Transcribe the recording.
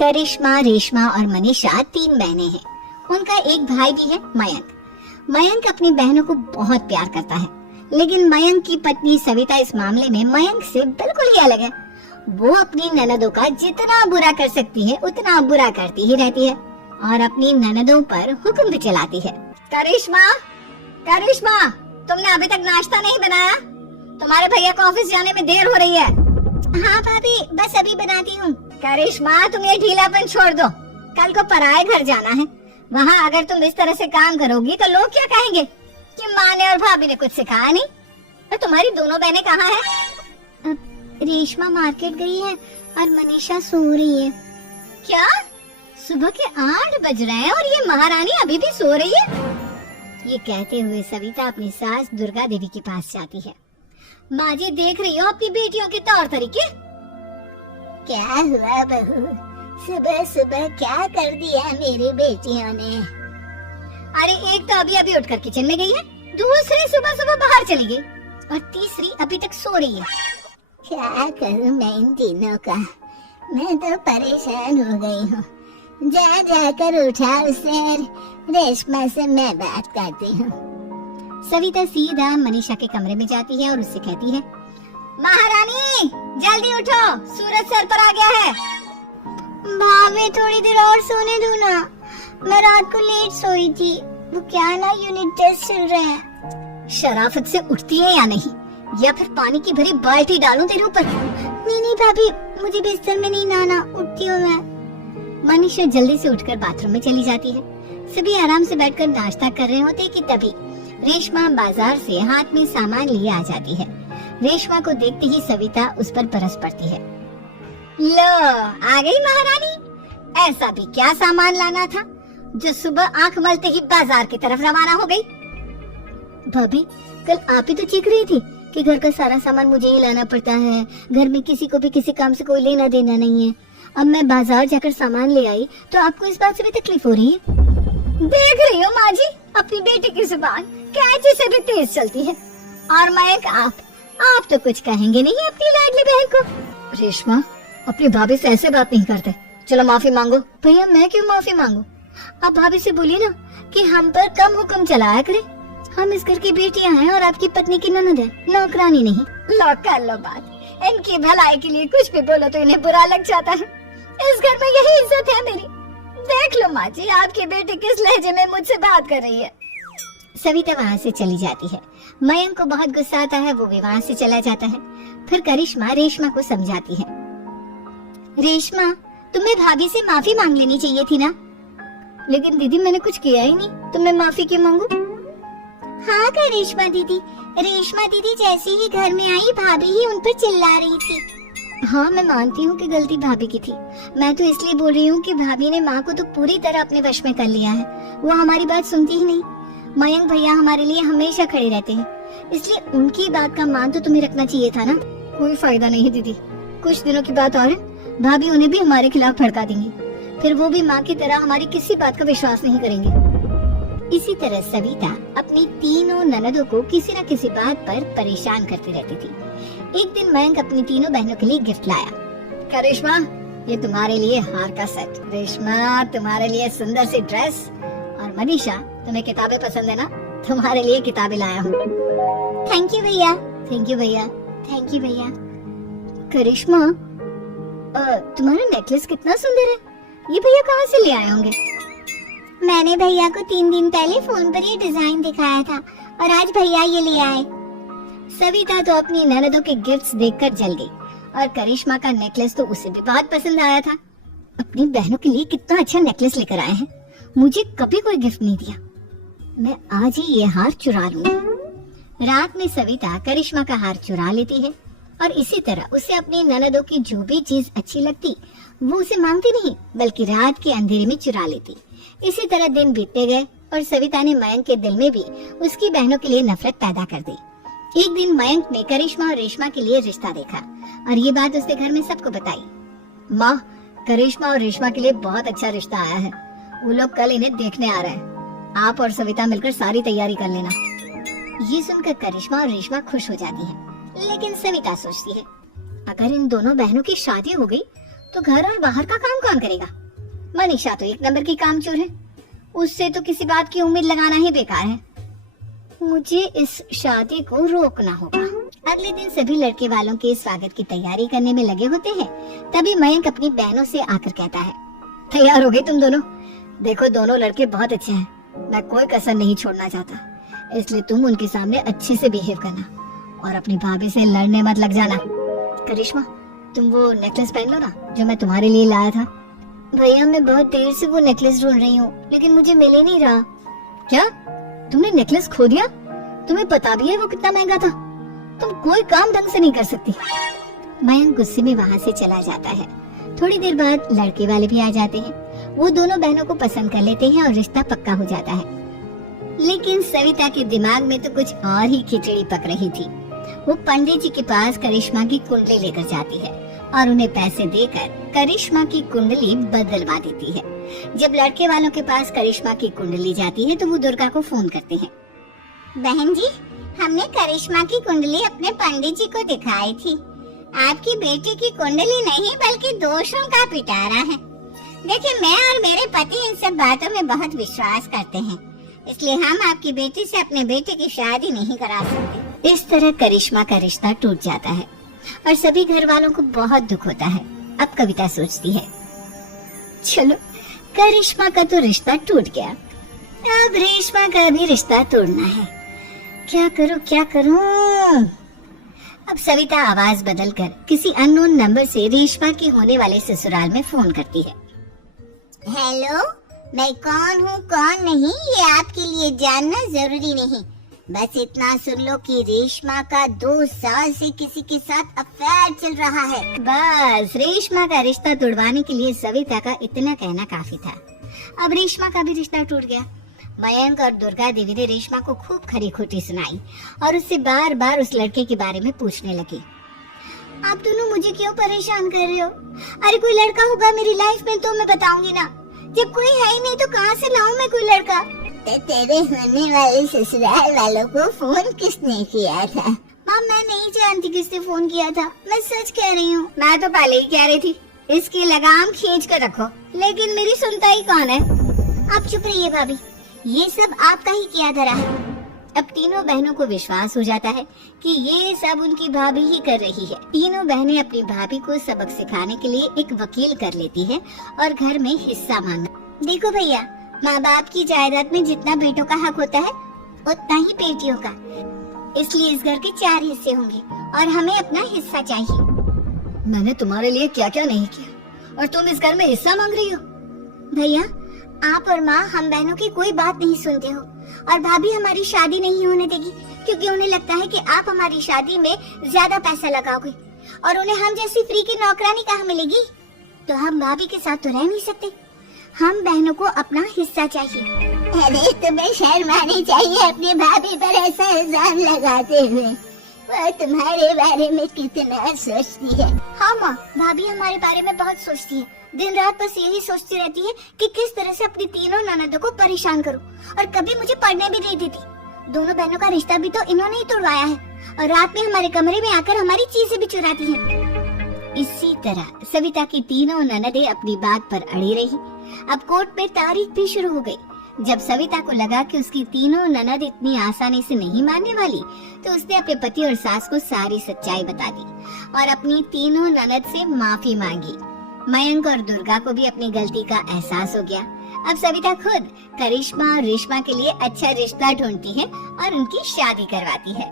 करिश्मा, रेशमा और मनीषा 3 बहनें हैं। उनका एक भाई भी है, मयंक। मयंक अपनी बहनों को बहुत प्यार करता है, लेकिन मयंक की पत्नी सविता इस मामले में मयंक से बिल्कुल ही अलग है। वो अपनी ननदों का जितना बुरा कर सकती है उतना बुरा करती ही रहती है और अपनी ननदों पर हुक्म भी चलाती है। करिश्मा, करिश्मा, तुमने अभी तक नाश्ता नहीं बनाया? तुम्हारे भैया को ऑफिस जाने में देर हो रही है। हाँ भाभी, बस अभी बनाती हूँ। करिश्मा, तुम ये ढीलापन छोड़ दो। कल को पराए घर जाना है। वहाँ अगर तुम इस तरह से काम करोगी तो लोग क्या कहेंगे कि माँ ने और भाभी ने कुछ सिखाया नहीं। और तुम्हारी दोनों बहनें कहाँ हैं? रेशमा मार्केट गई है और मनीषा सो रही है। क्या? सुबह के 8 बज रहे हैं और ये महारानी अभी भी सो रही है? ये कहते हुए सविता अपनी सास दुर्गा देवी के पास जाती है। माँ जी, देख रही हो अपनी बेटियों के तौर तरीके? क्या हुआ बहू, सुबह सुबह क्या कर दिया मेरी बेटियों ने? अरे एक तो अभी अभी उठकर किचन में गई है, दूसरी सुबह सुबह बाहर चली गई और तीसरी अभी तक सो रही है। क्या करूं मैं इन तीनों का, मैं तो परेशान हो गई हूँ। जा जाकर उठा उसे, रेशमा से मैं बात करती हूँ। सविता सीधा मनीषा के कमरे में जाती है और उससे कहती है, महारानी जल्दी उठो, सूरज सर पर आ गया है। भाभी थोड़ी देर और सोने दो ना, मैं रात को लेट सोई थी। वो क्या ना, यूनिट टेस्ट चल रहे हैं। शराफत से उठती है या नहीं, या फिर पानी की भरी बाल्टी डालूं तेरे ऊपर? नहीं भाभी, मुझे बिस्तर में नहीं नहाना, उठती हूँ मैं। मनीषा जल्दी से उठकर बाथरूम में चली जाती है। सभी आराम से बैठकर नाश्ता कर रहे होते कि तभी रेशमा बाजार से हाथ में सामान लिए आ जाती है। रेशमा को देखते ही सविता उस पर बरस पड़ती है। लो, आ गई महारानी। ऐसा भी क्या सामान लाना था जो सुबह आंख मलते ही बाजार की तरफ रवाना हो गई? भाभी, कल आप ही तो चीख रही थी कि घर का सारा सामान मुझे ही लाना पड़ता है, घर में किसी को भी किसी काम से कोई लेना देना नहीं है। अब मैं बाजार जाकर सामान ले आई तो आपको इस बात से भी तकलीफ हो रही है? देख रही हो माँ जी, अपनी बेटी की जुबान कैंची से भी तेज चलती है। और मयंक, आप तो कुछ कहेंगे नहीं अपनी लाडली बहन को? रेशमा, अपनी भाभी से ऐसे बात नहीं करते। चलो माफी मांगो। भैया, मैं क्यों माफी मांगू? आप भाभी से बोलिए ना कि हम पर कम हुक्म चलाया करे। हम इस घर की बेटियां हैं और आपकी पत्नी की ननद है, नौकरानी नहीं। लो कर लो बात। इनकी भलाई के लिए कुछ भी बोलो तो इन्हें बुरा लग जाता है। इस घर में यही इज्जत है मेरी। देख लो माँ जी, आपकी बेटी किस लहजे में मुझसे बात कर रही है। सविता वहाँ से चली जाती है। मयंक को बहुत गुस्सा आता है, वो भी वहाँ से चला जाता है। फिर करिश्मा रेशमा को समझाती है। रेशमा, तुम्हें भाभी से माफी मांग लेनी चाहिए थी ना। लेकिन दीदी, मैंने कुछ किया ही नहीं, तो मैं माफी क्यों मांगू? हाँ करिश्मा दीदी, रेशमा दीदी जैसे ही घर में आई भाभी ही उन पर चिल्ला रही थी। हाँ, मैं मानती हूँ कि गलती भाभी की थी। मैं तो इसलिए बोल रही हूँ कि भाभी ने माँ को तो पूरी तरह अपने वश में कर लिया है। वो हमारी बात सुनती ही नहीं। मयंक भैया हमारे लिए हमेशा खड़े रहते हैं, इसलिए उनकी बात का मान तो तुम्हें रखना चाहिए था ना। कोई फायदा नहीं दीदी, कुछ दिनों की बात और है, भाभी उन्हें भी हमारे खिलाफ भड़का देंगी। फिर वो भी माँ की तरह हमारी किसी बात का विश्वास नहीं करेंगे। इसी तरह सविता अपनी तीनों ननदों को किसी न किसी बात पर परेशान करती रहती थी। एक दिन मयंक अपनी तीनों बहनों के लिए गिफ्ट लाया। करिश्मा, ये तुम्हारे लिए हार का सेट। रेशमा, तुम्हारे लिए सुंदर सी ड्रेस। और मनीषा, तुम्हें किताबें पसंद है ना, तुम्हारे लिए किताबें लाया हूँ। थैंक यू भैया। थैंक यू भैया। थैंक यू भैया। करिश्मा, तुम्हारा नेकलेस कितना सुंदर है, ये भैया कहाँ से ले आए होंगे? मैंने भैया को 3 दिन पहले फोन पर ये डिजाइन दिखाया था और आज भैया ये ले आए। सविता तो अपनी ननदों के गिफ्ट्स देखकर जल गई और करिश्मा का नेकलेस तो उसे भी बहुत पसंद आया था। अपनी बहनों के लिए कितना अच्छा नेकलेस लेकर आए हैं, मुझे कभी कोई गिफ्ट नहीं दिया। मैं आज ही ये हार चुरा लूंगी। रात में सविता करिश्मा का हार चुरा लेती है और इसी तरह उसे अपनी ननदों की जो भी चीज अच्छी लगती वो उसे मांगती नहीं, बल्कि रात के अंधेरे में चुरा लेती। इसी तरह दिन बीतते गए और सविता ने मयंक के दिल में भी उसकी बहनों के लिए नफरत पैदा कर दी। एक दिन मयंक ने करिश्मा और रेशमा के लिए रिश्ता देखा और ये बात उसने घर में सबको बताई। माँ, करिश्मा और रेशमा के लिए बहुत अच्छा रिश्ता आया है। वो लोग कल इन्हें देखने आ रहे हैं। आप और सविता मिलकर सारी तैयारी कर लेना। ये सुनकर करिश्मा और रेशमा खुश हो जाती है, लेकिन सविता सोचती है अगर इन दोनों बहनों की शादी हो गई तो घर और बाहर का काम कौन करेगा? मनीषा तो एक नंबर की कामचोर है, उससे तो किसी बात की उम्मीद लगाना ही बेकार है। मुझे इस शादी को रोकना होगा। अगले दिन सभी लड़के वालों के स्वागत की तैयारी करने में लगे होते हैं। तभी मयंक अपनी बहनों से आकर कहता है, तैयार हो गई तुम दोनों? देखो दोनों लड़के बहुत अच्छे हैं, मैं कोई कसर नहीं छोड़ना चाहता, इसलिए तुम उनके सामने अच्छे से बिहेव करना और अपनी भाभी से लड़ने मत लग जाना। करिश्मा, तुम वो नेकलेस पहन लो ना जो मैं तुम्हारे लिए लाया था। भैया मैं बहुत देर से वो नेकलेस ढूंढ रही हूँ, लेकिन मुझे मिल ही नहीं रहा। क्या तुमने नेकलेस खो दिया? तुम्हें पता भी है वो कितना महंगा था? तुम कोई काम ढंग से नहीं कर सकती। मयंक गुस्से में वहाँ से चला जाता है। थोड़ी देर बाद लड़के वाले भी आ जाते हैं। वो दोनों बहनों को पसंद कर लेते हैं और रिश्ता पक्का हो जाता है। लेकिन सविता के दिमाग में तो कुछ और ही खिचड़ी पक रही थी। वो पंडित जी के पास करिश्मा की कुंडली लेकर जाती है और उन्हें पैसे देकर करिश्मा की कुंडली बदलवा देती है। जब लड़के वालों के पास करिश्मा की कुंडली जाती है तो वो दुर्गा को फोन करते हैं। बहन जी, हमने करिश्मा की कुंडली अपने पंडित जी को दिखाई थी। आपकी बेटी की कुंडली नहीं बल्कि दोषों का पिटारा है। देखिए, मैं और मेरे पति इन सब बातों में बहुत विश्वास करते हैं, इसलिए हम आपकी बेटी से अपने बेटे की शादी नहीं करा सकते। इस तरह करिश्मा का रिश्ता टूट जाता है और सभी घर वालों को बहुत दुख होता है। अब कविता सोचती है, चलो करिश्मा का तो रिश्ता टूट गया, अब रेशमा का भी रिश्ता तोड़ना है। क्या करूं? अब सविता आवाज बदलकर किसी अननोन नंबर से रेशमा के होने वाले ससुराल में फोन करती है। हेलो, मैं कौन हूँ कौन नहीं ये आपके लिए जानना जरूरी नहीं, बस इतना सुन लो कि रेशमा का 2 साल से किसी के साथ अफेयर चल रहा है। बस रेशमा का रिश्ता तोड़वाने के लिए सविता का इतना कहना काफी था। अब रेशमा का भी रिश्ता टूट गया। मयंक और दुर्गा देवी ने रेशमा को खूब खरी खोटी सुनाई और उससे बार बार उस लड़के के बारे में पूछने लगी। आप दोनों मुझे क्यों परेशान कर रहे हो? अरे कोई लड़का होगा मेरी लाइफ में तो मैं बताऊंगी ना, जब कोई है ही नहीं तो कहाँ से लाऊं मैं कोई लड़का? तेरे होने वाले ससुराल वालों को फोन किसने किया था? माँ, मैं नहीं जानती किसने फोन किया था, मैं सच कह रही हूँ। मैं तो पहले ही कह रही थी इसकी लगाम खींच कर रखो, लेकिन मेरी सुनता ही कौन है। आप चुप रहिए भाभी, ये सब आपका ही किया धरा है। अब तीनों बहनों को विश्वास हो जाता है कि ये सब उनकी भाभी ही कर रही है। तीनों बहनें अपनी भाभी को सबक सिखाने के लिए एक वकील कर लेती है और घर में हिस्सा मांगना। देखो भैया, माँ बाप की जायदाद में जितना बेटों का हक होता है उतना ही बेटियों का, इसलिए इस घर के 4 हिस्से होंगे और हमें अपना हिस्सा चाहिए। मैंने तुम्हारे लिए क्या क्या नहीं किया और तुम इस घर में हिस्सा मांग रही हो? भैया, आप और माँ हम बहनों की कोई बात नहीं सुनते हो और भाभी हमारी शादी नहीं होने देगी क्योंकि उन्हें लगता है कि आप हमारी शादी में ज्यादा पैसा लगाओगे और उन्हें हम जैसी फ्री की नौकरानी कहाँ मिलेगी। तो हम भाभी के साथ तो रह नहीं सकते, हम बहनों को अपना हिस्सा चाहिए। अरे तुम्हें शर्म आनी चाहिए अपनी भाभी पर ऐसा इल्जाम लगाते हुए, वो तुम्हारे बारे में कितना सोचती है। हाँ माँ, भाभी हमारे बारे में बहुत सोचती है, दिन रात बस यही सोचती रहती है कि किस तरह से अपनी तीनों ननदों को परेशान करूं और कभी मुझे पढ़ने भी नहीं देती। दोनों बहनों का रिश्ता भी तो इन्होंने ही तोड़वाया है और रात में हमारे कमरे में आकर हमारी चीजें भी चुराती हैं। इसी तरह सविता की तीनों ननदें अपनी बात पर अड़ी रही। अब कोर्ट में तारीख भी शुरू हो गई। जब सविता को लगा कि उसकी तीनों ननद इतनी आसानी से नहीं मानने वाली, तो उसने अपने पति और सास को सारी सच्चाई बता दी और अपनी तीनों ननद से माफी मांगी। मयंक और दुर्गा को भी अपनी गलती का एहसास हो गया। अब सविता खुद करिश्मा और रेशमा के लिए अच्छा रिश्ता ढूंढती है और उनकी शादी करवाती है।